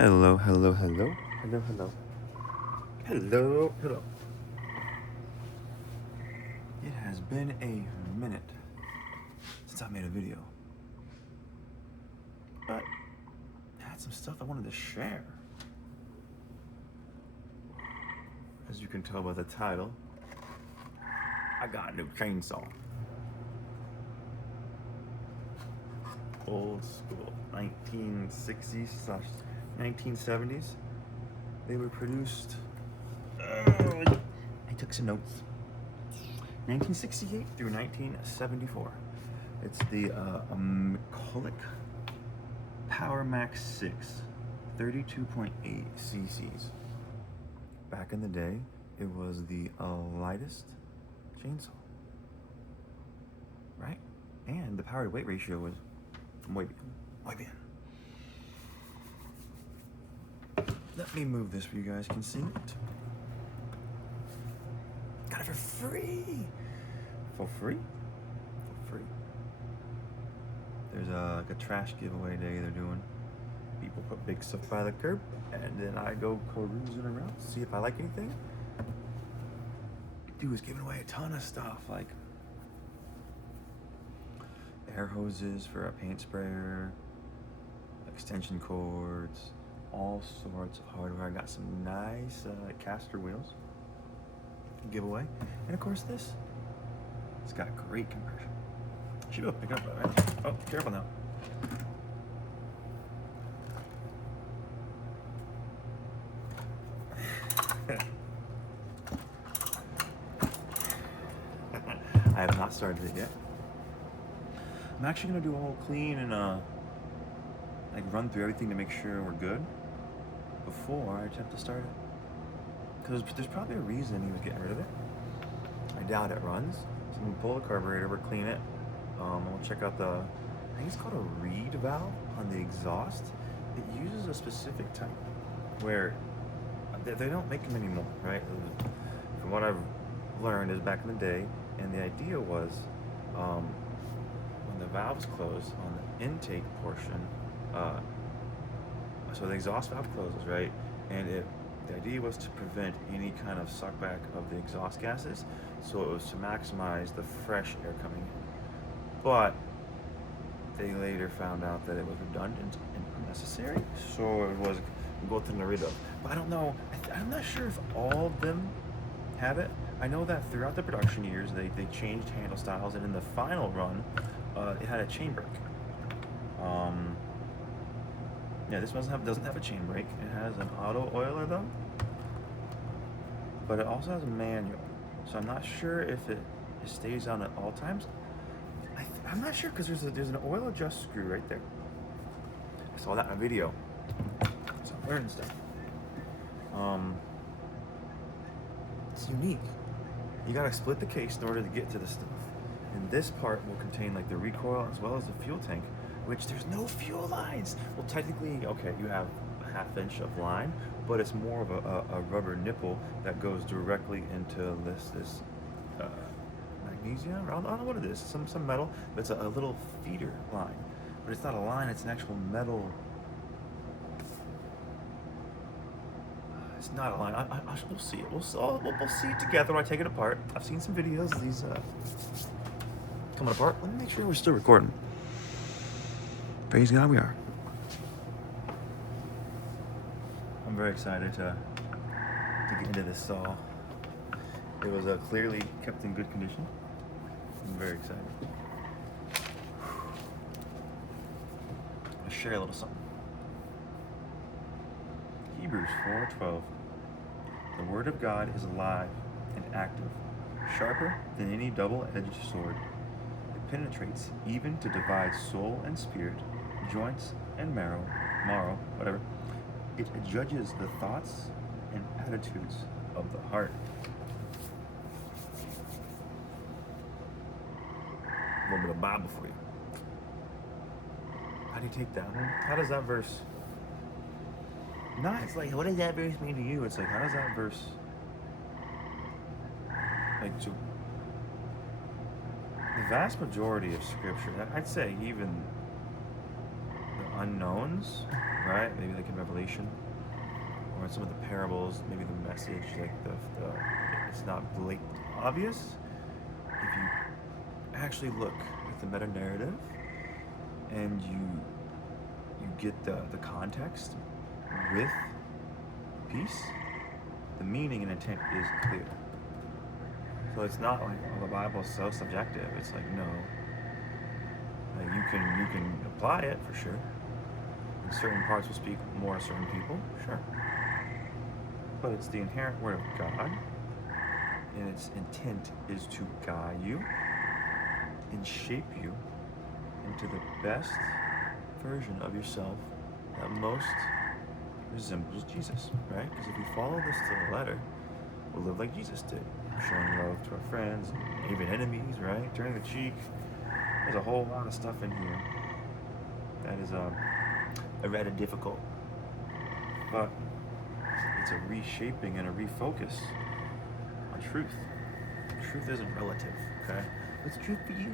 Hello, hello, hello. Hello, hello. Hello, hello. It has been a minute since I made a video. But I had some stuff I wanted to share. As you can tell by the title, I got a new chainsaw. Old school, 1960s/1970s. They were produced. I took some notes. 1968 through 1974. It's the McCulloch Power Max 6, 32.8 cc's. Back in the day, it was the lightest chainsaw, right? And the power to weight ratio was muy bien. Let me move this where you guys can see it. Got it for free. For free? For free. There's like a trash giveaway day they're doing. People put big stuff by the curb, and then I go cruising around to see if I like anything. Dude was giving away a ton of stuff, like air hoses for a paint sprayer, extension cords, all sorts of hardware. I got some nice caster wheels giveaway, and of course this. It's got great compression. Should be able to pick up that, right? Oh, careful now. I have not started it yet. I'm actually gonna do a whole clean and like run through everything to make sure we're good before I attempt to start it. Because there's probably a reason he was getting rid of it. I doubt it runs. So we'll pull the carburetor, we'll clean it. We'll check out I think it's called a reed valve on the exhaust. It uses a specific type where they don't make them anymore, right? From what I've learned is back in the day, and the idea was when the valve's closed on the intake portion, so the exhaust valve closes, right? And the idea was to prevent any kind of suckback of the exhaust gases, so it was to maximize the fresh air coming in. But they later found out that it was redundant and unnecessary, so it was gotten rid of. But I don't know, I'm not sure if all of them have it. I know that throughout the production years, they changed handle styles, and in the final run, it had a chain brake. Yeah, this one doesn't have a chain brake. It has an auto oiler though, but it also has a manual. So I'm not sure if it stays on at all times. I'm not sure because there's an oil adjust screw right there. I saw that in a video. So I'm learning stuff. It's unique. You gotta split the case in order to get to the stuff. And this part will contain like the recoil as well as the fuel tank, which there's no fuel lines. Well, technically, okay, you have a ½ inch of line, but it's more of a rubber nipple that goes directly into this magnesium. I don't know what it is. Some metal, but it's a little feeder line. But it's not a line. It's an actual metal. It's not a line. We'll see it. We'll see it together when I take it apart. I've seen some videos of these coming apart. Let me make sure we're still recording. Praise God, we are. I'm very excited to get into this saw. It was clearly kept in good condition. I'm very excited. I'll share a little something. Hebrews 4:12. The word of God is alive and active, sharper than any double-edged sword. It penetrates even to divide soul and spirit, joints and marrow, whatever. It judges the thoughts and attitudes of the heart. A little bit of Bible for you. How do you take that one? How does that verse? It's like, what does that verse mean to you? It's like, how does that verse, like, to the vast majority of scripture, I'd say even the unknowns, right? Maybe like in Revelation or in some of the parables, maybe the message, like the it's not blatant obvious. If you actually look at the meta narrative and you get the context with peace, the meaning and intent is clear. So it's not like, oh, the Bible's so subjective. It's like, no, like you can apply it for sure. And certain parts will speak more to certain people, sure. But it's the inherent word of God, and its intent is to guide you and shape you into the best version of yourself that most resembles Jesus, right? Because if we follow this to the letter, we'll live like Jesus did, showing love to our friends, even enemies, right? Turning the cheek. There's a whole lot of stuff in here that is rather difficult, but it's a reshaping and a refocus on truth. Truth isn't relative, okay? What's true for you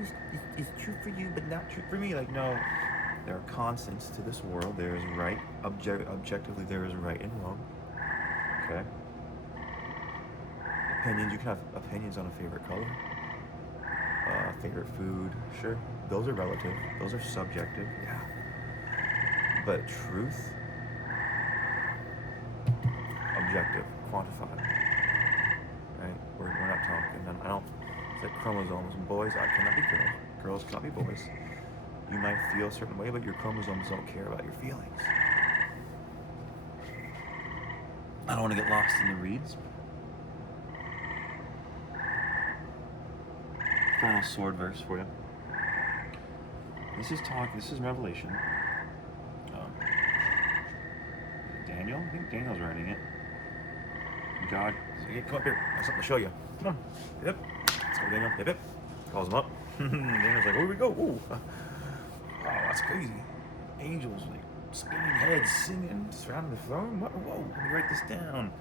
is true for you, but not true for me. Like, no, there are constants to this world. There is right, objectively, there is right and wrong, okay? Opinions, you can have opinions on a favorite color, favorite food, sure. Those are relative, those are subjective, yeah. But truth, objective, quantified, right? We're not talking, I don't, it's like chromosomes. Boys cannot be girls, girls cannot be boys. You might feel a certain way, but your chromosomes don't care about your feelings. I don't want to get lost in the reeds. Final sword verse for you. This is Revelation. Daniel? I think Daniel's writing it. God, hey, come up here. I have something to show you. Come on. Yep. Let's go, Daniel. Yep. Calls him up. Daniel's like, where do we go? Ooh. Oh, that's crazy. Angels, like, spinning heads, singing, surrounding the throne. What? Whoa, let me write this down.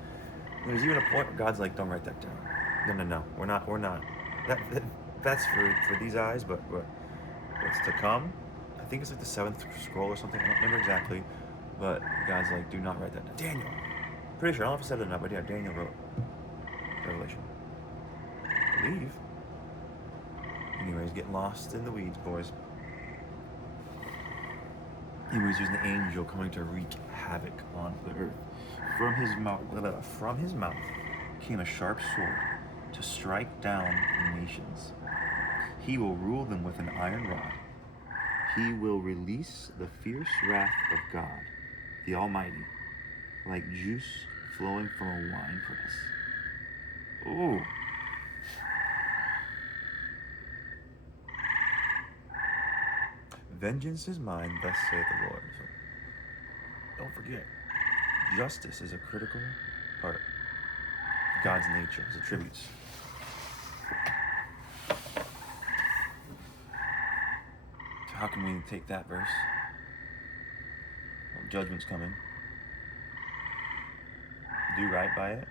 There's even a point where God's like, don't write that down. No. We're not. That's for these eyes, but what's to come? I think it's like the 7th scroll or something. I don't remember exactly. But God's like, do not write that down. Daniel. Pretty sure. I don't know if I said it or not, but yeah, Daniel wrote Revelation. I believe. Anyways, getting lost in the weeds, boys. Anyways, there's an angel coming to wreak havoc on the earth. From his mouth came a sharp sword to strike down the nations. He will rule them with an iron rod. He will release the fierce wrath of God, the Almighty, like juice flowing from a wine press. Ooh. Vengeance is mine, thus saith the Lord. So, don't forget, justice is a critical part of God's nature, his attributes. So how can we take that verse? Well, judgment's coming. Do right by it.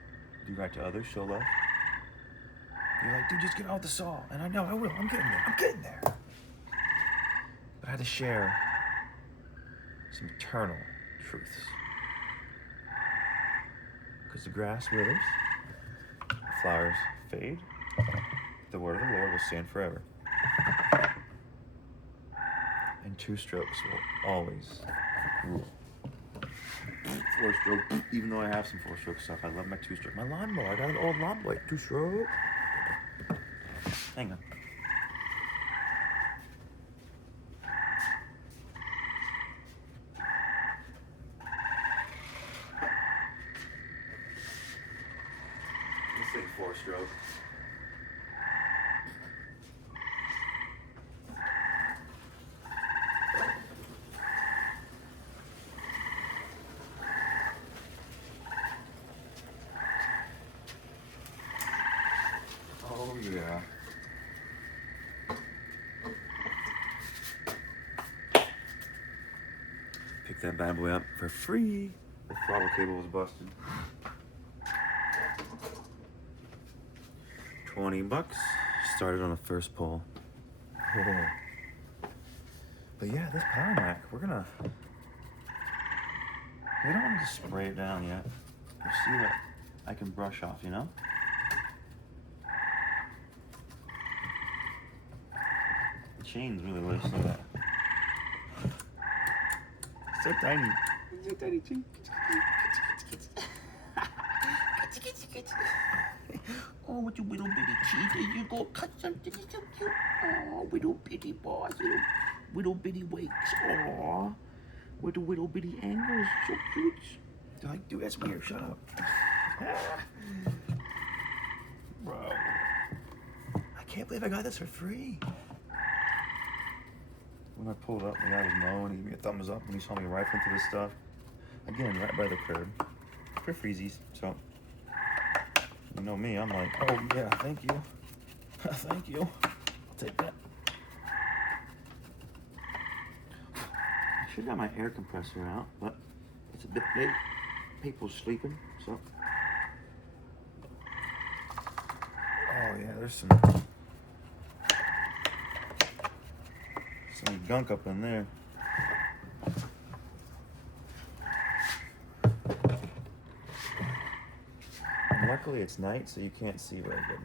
Do right to others. Show love. You're like, dude, just get out with the saw. And I know, I will. I'm getting there. But I had to share some eternal truths. Because the grass withers, the flowers fade, the word of the Lord will stand forever. And 2 strokes will always rule. 4-stroke, even though I have some 4-stroke stuff, I love my 2-stroke. My lawnmower, I got an old lawnmower, 2-stroke. Hang on. Let's say 4-stroke. Oh yeah. Pick that bad boy up for free. The throttle cable was busted. $20. Started on the first pull. Oh. But yeah, this Power Mac, we're gonna I don't want to just spray it down yet. We'll see what I can brush off, you know? The chain's really loose, look at that. It's so tiny. It's so tiny too. Oh, with your little bitty teeth, you go cut something so cute. Oh, little bitty paws, little bitty wakes. Oh, with the little bitty angles, so cute. Like, dude, that's weird. Shut up. Bro, I can't believe I got this for free. When I pulled up, the guy was mowing. He gave me a thumbs up when he saw me rifling through this stuff. Again, right by the curb. For freezies, so. You know me, I'm like, oh yeah, thank you. Thank you. I'll take that. I should have my air compressor out, but it's a bit late. People's sleeping, so. Oh yeah, there's some gunk up in there. And luckily it's night, so you can't see very good.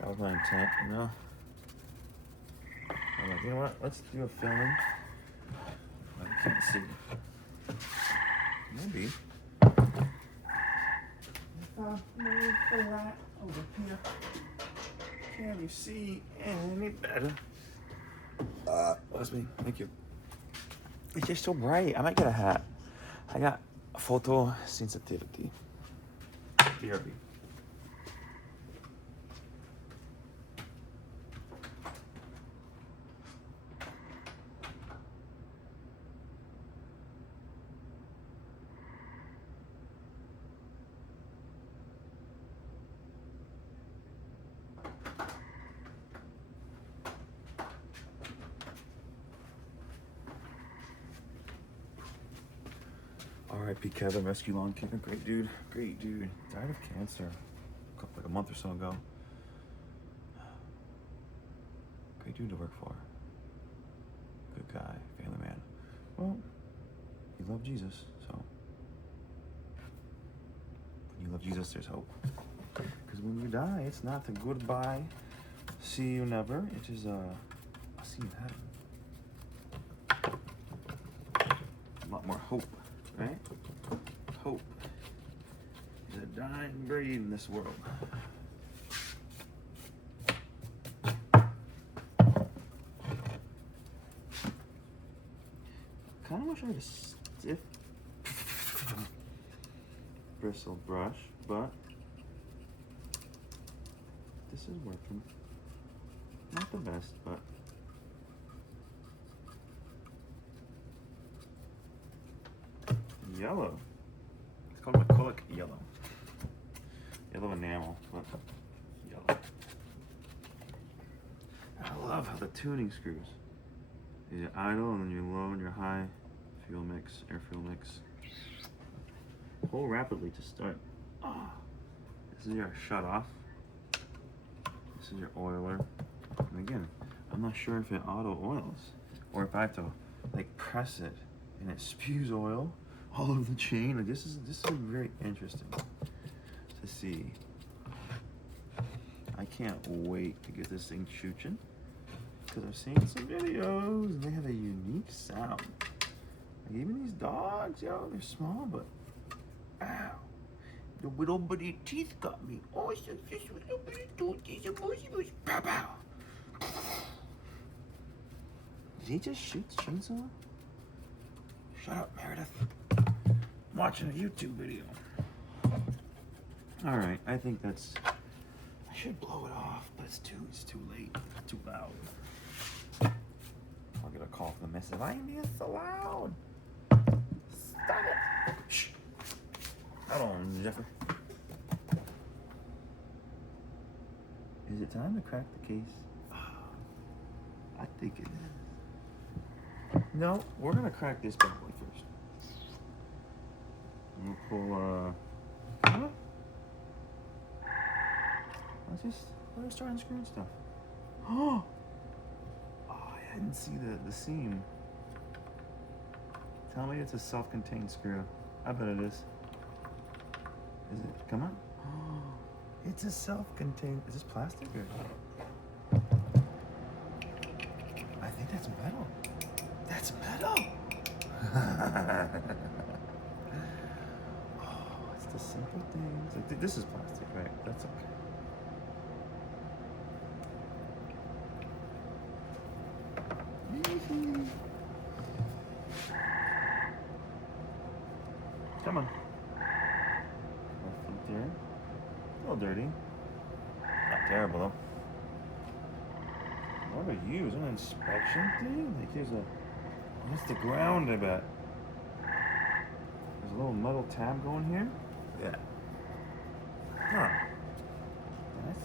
That was my intent, you know? I'm like, you know what? Let's do a filming. I can't see. Maybe. If I move the light over here, can you see any better? That's me. Thank you. It's just so bright. I might get a hat. I got photo sensitivity. BRB. R.I.P. Kevin, rescue lawn keeper. Great dude. Great dude. Died of cancer like a month or so ago. Great dude to work for. Good guy. Family man. Well, he loved Jesus, so. When you love Jesus, there's hope. Because when you die, it's not the goodbye, see you never. It is I'll see you in heaven. A lot more hope. Right? Hope is a dying breed in this world. Kind of wish I had a stiff bristle brush, but this is working. Not the best, but yellow. It's called McCulloch yellow. Yellow enamel, but yellow. I love how the tuning screws. You're idle and then you're low and you're high. Fuel mix, air fuel mix. Pull rapidly to start. Oh. This is your shut off. This is your oiler. And again, I'm not sure if it auto oils or if I have to like press it and it spews oil all over the chain. Like this is very interesting to see. I can't wait to get this thing chooching because I've seen some videos and they have a unique sound. Like even these dogs, yo, they're small, but ow, the little bitty teeth got me. Oh, it's just little bitty tooth. Pow pow. Did he just shoot the chainsaw? Shut up, Meredith. I'm watching a YouTube video. All right, I think that's. I should blow it off, but it's too late. It's too loud. I'll get a call from the missus. Why are you being so loud? Stop it. Shh. Hold on, Jeffrey. Is it time to crack the case? I think it is. No, we're gonna crack this bad boy first. We'll pull, huh? Let's try unscrewing stuff. Oh, I didn't see the seam. Tell me it's a self-contained screw. I bet it is. Is it? Come on. It's a self-contained. Is this plastic or? I think that's metal. That's metal. Oh, it's the simple things. Like this is plastic, right? That's okay. Come on. Nothing there. A little dirty. Not terrible though. What about you? Is there an inspection thing? Like here's a. That's the ground, I bet. There's a little metal tab going here. Yeah. Huh. That's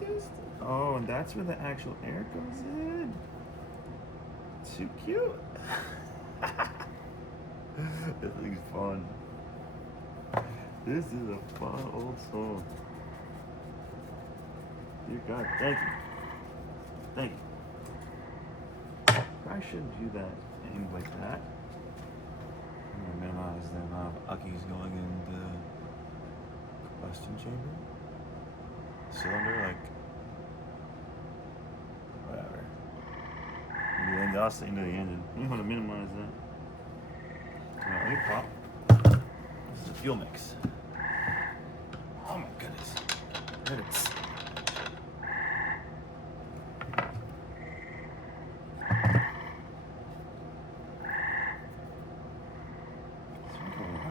interesting. Oh, and that's where the actual air goes in. Too cute. This thing's fun. This is a fun old song. Dear God, thank you. Thank you. I shouldn't do that aimed like that. I'm gonna minimize the amount of Uckies going in the combustion chamber. Cylinder, like, whatever. Maybe the exhaust into the engine. You want to minimize that. Alright, let me pop. This is a fuel mix. Oh my goodness. There it is.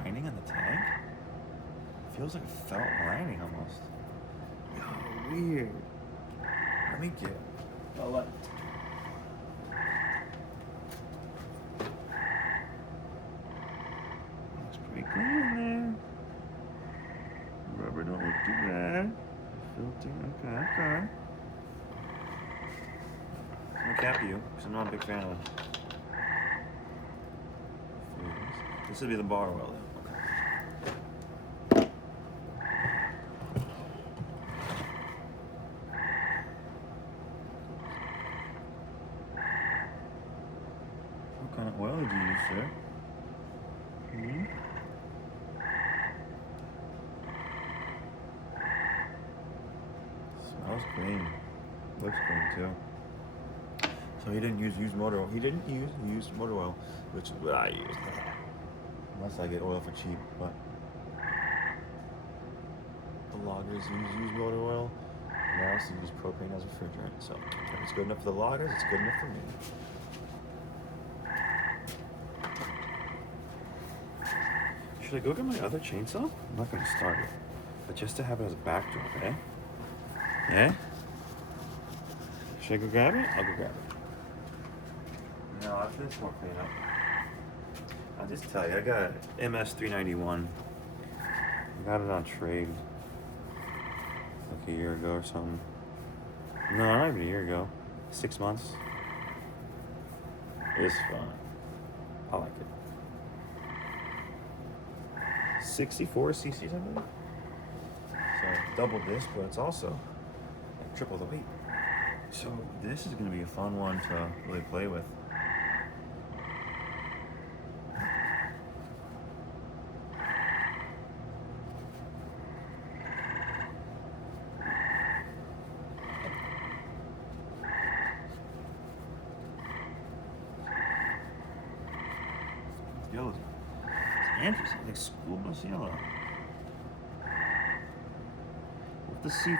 Lining on the tank? Feels like a felt lining almost. Oh, weird. Let me get the left. Looks pretty clean in there. Rubber don't look too bad. Filter, okay. I'm gonna cap you, because I'm not a big fan of it. This would be the bar oil then. Okay. What kind of oil did you use, sir? Smells clean. Looks clean too. So he didn't use used motor oil. He didn't use used motor oil, which is what I use. Unless I get oil for cheap, but the loggers use used motor oil, and I also use propane as refrigerant. So if it's good enough for the loggers, it's good enough for me. Should I go get my other chainsaw? I'm not gonna start it, but just to have it as a backdrop, eh? Yeah? Should I go grab it? I'll go grab it. No, after this more cleanup. I'll just tell you, I got MS391. I got it on trade like a year ago or something. No, not even a year ago. 6 months. It's fun. I like it. 64cc, I believe. So double this, but it's also like triple the weight. So this is going to be a fun one to really play with. Yellow. It's interesting, like school bus yellow. With the seafood.